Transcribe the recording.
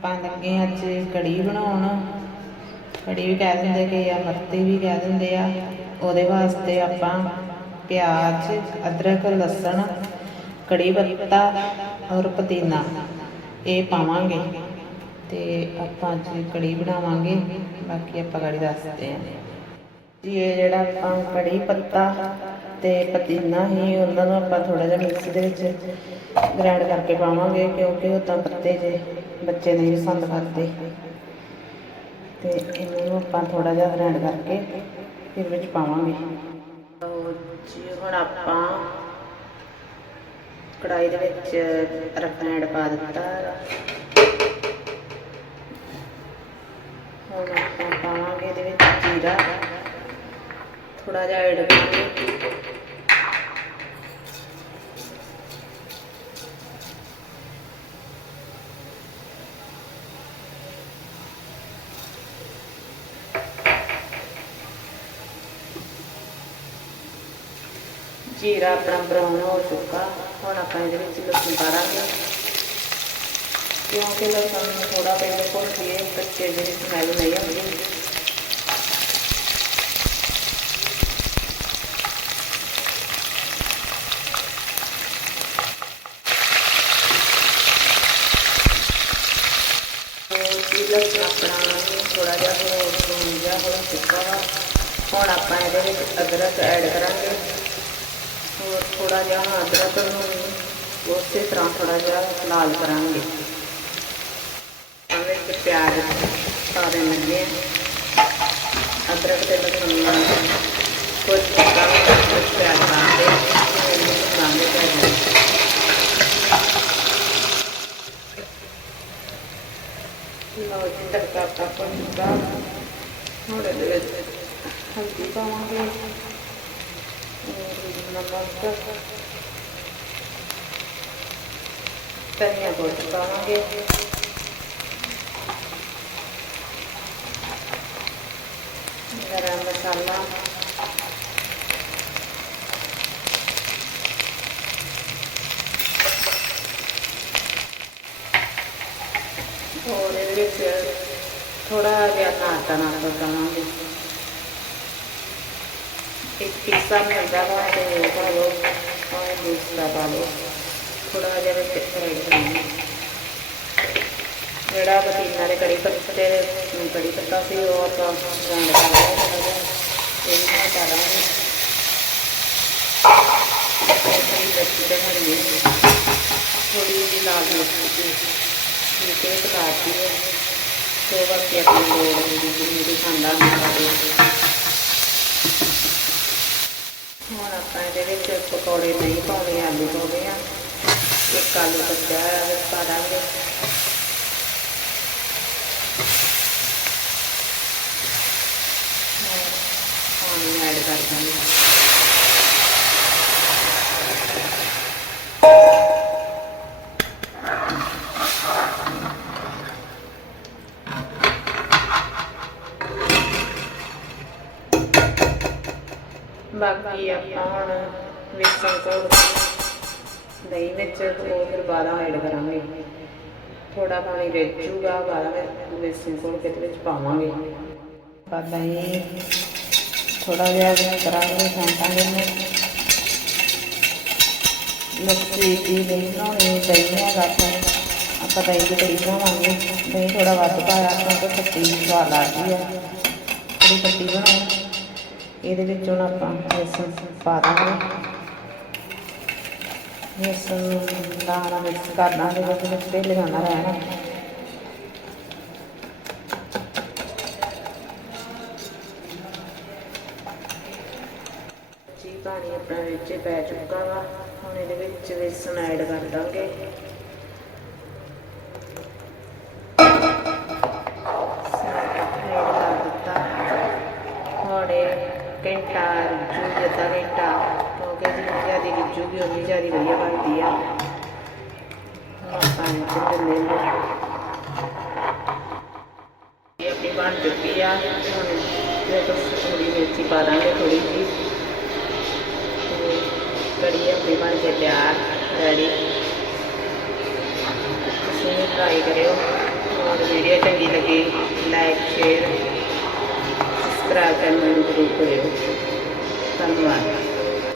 ਆਪਾਂ ਲੱਗੇ ਅੱਜ ਕੜੀ ਬਣਾਉਣ। ਕੜੀ ਵੀ ਕਹਿ ਦਿੰਦੇ ਕਿ ਆ ਮੱਤੀ ਵੀ ਕਹਿ ਦਿੰਦੇ ਆ। ਉਹਦੇ ਵਾਸਤੇ ਆਪਾਂ ਪਿਆਜ਼, ਅਦਰਕ, ਲਸਣ, ਕੜੀ ਪੱਤਾ ਔਰ ਪੁਦੀਨਾ ਇਹ ਪਾਵਾਂਗੇ। ਤੇ ਆਪਾਂ ਅੱਜ ਕੜੀ ਬਣਾਵਾਂਗੇ। ਬਾਕੀ ਆਪਾਂ ਕੜੀ ਦੱਸਦੇ ਹਾਂ। ਜੀ, ਇਹ ਜਿਹੜਾ ਆਪਾਂ ਕੜੀ ਪੱਤਾ ਤੇ ਪਤੀਨਾ ਹੀ ਉਹਨਾਂ ਨੂੰ ਆਪਾਂ ਥੋੜਾ ਜਿਹਾ ਮਿਕਸੀ ਦੇ ਵਿੱਚ ਗ੍ਰਾਈਂਡ ਕਰਕੇ ਪਾਵਾਂਗੇ ਕਿਉਂਕਿ ਉਹ ਤਾਂ ਪੱਤੇ ਜੇ ਬੱਚੇ ਨਹੀਂ ਪਸੰਦ ਕਰਦੇ। ਤੇ ਇਹਨਾਂ ਨੂੰ ਆਪਾਂ ਥੋੜਾ ਜਿਹਾ ਗ੍ਰਾਈਂਡ ਕਰਕੇ ਫਿਰ ਵਿੱਚ ਪਾਵਾਂਗੇ। ਲਓ ਜੀ, ਹੁਣ ਆਪਾਂ ਕੜਾਈ ਦੇ ਵਿੱਚ ਰਿਫਾਈਂਡ ਪਾ ਦਿੱਤਾ। ਹੁਣ ਆਪਾਂ ਪਾਵਾਂਗੇ ਇਹਦੇ ਵਿੱਚ ਜੀਰਾ। ਥੋੜਾ ਜਿਹਾ ਐਡ ਕਰਾਂਗੇ। ਜੀਰਾ ਆਪਣਾ ਬਰਾਊਨ ਹੋ ਚੁੱਕਾ। ਹੁਣ ਆਪਾਂ ਇਹਦੇ ਵਿੱਚ ਲਸਣ ਪਾ ਦਾਂਗੇ ਕਿਉਂਕਿ ਲਸਣ ਨੂੰ ਥੋੜਾ ਪਹਿਲੇ ਭੁੰਨ ਲਈਏ, ਕੱਚੇ ਜਿਹੀ ਸਮੈਲ ਨਹੀਂ ਆਉਂਦੀ। ਲਸਣ ਆਪਣਾ ਥੋੜਾ ਜਿਹਾ ਹੋਰ ਜਿਹਾ ਹੋ ਚੁੱਕਾ ਵਾ। ਹੁਣ ਆਪਾਂ ਇਹਦੇ ਵਿੱਚ ਅਦਰਕ ਐਡ ਕਰਾਂਗੇ। ਹੋਰ ਥੋੜਾ ਜਿਹਾ ਅਦਰਕ ਨੂੰ ਉਸੇ ਤਰ੍ਹਾਂ ਥੋੜਾ ਜਿਹਾ ਲਾਲ ਕਰਾਂਗੇ। ਉਹਦੇ ਵਿੱਚ ਪਿਆਜ਼ ਪਾ ਦੇਣਗੇ ਅਦਰਕ ਤੇ ਲਸਣ ਨਾਲ ਕੁਝ ਪੱਕਾ ਕੁਝ ਪਿਆਜ਼ ਪਾ ਕੇ ਇਹਨੂੰ ਲਓ ਜੀ, ਤੜਕਾ ਆਪਾਂ ਪਹੁੰਚਦਾ ਹੁਣ ਇਹਦੇ ਵਿੱਚ ਹਲਦੀ ਪਾਵਾਂਗੇ। ਔਰ ਨਮਕ ਧਨੀਆ ਬਹੁਤ ਪਾਵਾਂਗੇ ਗਰਮ ਮਸਾਲਾ ਔਰ ਇਹਦੇ ਵਿੱਚ ਥੋੜਾ ਜਿਹਾ ਇੱਕ ਪਿੱਸਾ ਮਿਲਦਾ ਵਾ ਤੇ ਉਹ ਪਾ ਲਓ ਔਰ ਦੂਸਰਾ ਪਾ ਲਓ। ਥੋੜਾ ਜਿਹਾ ਵਿੱਚ ਐਡ ਕਰਾਂਗੇ ਜਿਹੜਾ ਬਤੀਨਾ ਦੇ ਕੜੀ ਪੱਤੇ ਦੇ ਕੜੀ ਪੱਤਾ ਸੀ, ਉਹ ਆਪਾਂ ਗ੍ਰਾਈਂਡ ਕਰ ਲਿਆ ਥੋੜਾ ਜਿਹਾ। ਇਹ ਵੀ ਮੈਂ ਪਾ ਦਾਂਗੀ ਥੋੜੀ ਹਰੀ ਮਿਰਚ ਜਿਹੀ ਲਾਲ ਮਿਰਚ ਦੀ ਠੀਕ ਪਕਾਤੀ ਹੈ। ਤੇ ਬਾਕੀ ਆਪਣੀ ਲੋੜ ਹੁੰਦੀ ਜਿੰਨੀ ਖਾਂਦਾ ਹੁੰਦਾ ਹੁਣ ਆਪਾਂ ਇਹਦੇ ਵਿੱਚ ਪਕੌੜੇ ਨਹੀਂ ਪਾਉਣੇ, ਆਲੂ ਪਾਉਣੇ ਆ। ਇੱਕ ਆਲੂ ਕੱਚਾ ਹੋਇਆ ਵਿੱਚ ਪਾ ਦਾਂਗੇ। ਪਾਣੀ ਐਡ ਕਰ ਦਾਂਗੇ। ਬਾਕੀ ਆਪਾਂ ਹੁਣ ਵੇਸਣ ਕੋਲ ਦਹੀਂ ਵਿੱਚ ਉਹ ਫਿਰ ਬਾਦਾਮ ਐਡ ਕਰਾਂਗੇ। ਥੋੜਾ ਪਾਣੀ ਰਿੱਝੂਗਾ ਬਾਦਾਮ ਵਿੱਚ ਵੇਸਣ ਕੋਲ ਕੇ ਵਿੱਚ ਪਾਵਾਂਗੇ। ਬਾਦਾਂ ਹੀ ਥੋੜਾ ਜਿਹਾ ਜਿਹਾ ਕਰਾਂਗੇ ਫੈਂਟਾਂਗੇ ਇਹਨੂੰ ਲੱਸੀ ਦੀ ਨਹੀਂ ਬਣਾਉਣੀ ਦਹੀਂ ਹੈਗਾ ਆਪਾਂ ਦਹੀਂ ਦੀ ਕੜੀ ਬਣਾਵਾਂਗੇ। ਦਹੀਂ ਥੋੜਾ ਵੱਧ ਪਾਇਆ ਕਿਉਂਕਿ ਖੱਟੀ ਸਵਾਦ ਲੱਗਦੀ ਹੈ ਕੜੀ ਖੱਟੀ ਬਣਾਓ। ਇਹਦੇ ਵਿੱਚ ਹੁਣ ਆਪਾਂ ਬੇਸਨ ਪਾ ਦਾਂਗੇ। ਵੇਸਣ ਨਾਲ ਮਿਕਸ ਕਰ ਦਾਂਗੇ ਉਹਦੇ ਵਿੱਚ ਤੇ ਲਗਾਉਣਾ ਰਹਿਣਾ। ਜੀ, ਪਾਣੀ ਆਪਣਾ ਵਿੱਚ ਪੈ ਚੁੱਕਾ ਵਾ। ਹੁਣ ਇਹਦੇ ਵਿੱਚ ਵੇਸਣ ਐਡ ਕਰ ਦਾਂਗੇ। ਘੰਟਾ ਰਿੱਝੂਗੀ ਅੱਧਾ ਘੰਟਾ, ਕਿਉਂਕਿ ਜਿੰਨੀ ਜ਼ਿਆਦਾ ਰਿੱਝੂਗੀ ਉਨੀ ਜ਼ਿਆਦਾ ਵਧੀਆ ਬਣਦੀ ਆ। ਹੁਣ ਆਪਾਂ ਇਹ ਚ ਆਪਣੀ ਬਣ ਚੁੱਕੀ ਆ। ਹੁਣ ਇਹ ਤੋਂ ਥੋੜੀ ਮਿਰਚੀ ਪਾ ਦਾਂਗੇ ਥੋੜੀ ਜਿਹੀ ਤੇ ਕੜੀ ਆਪਣੀ ਬਣ ਕੇ ਤਿਆਰ ਰੈਡੀ ਤੁਸੀਂ ਵੀ ਟਰਾਈ ਕਰਿਓ। Share praga nam grupy panowania.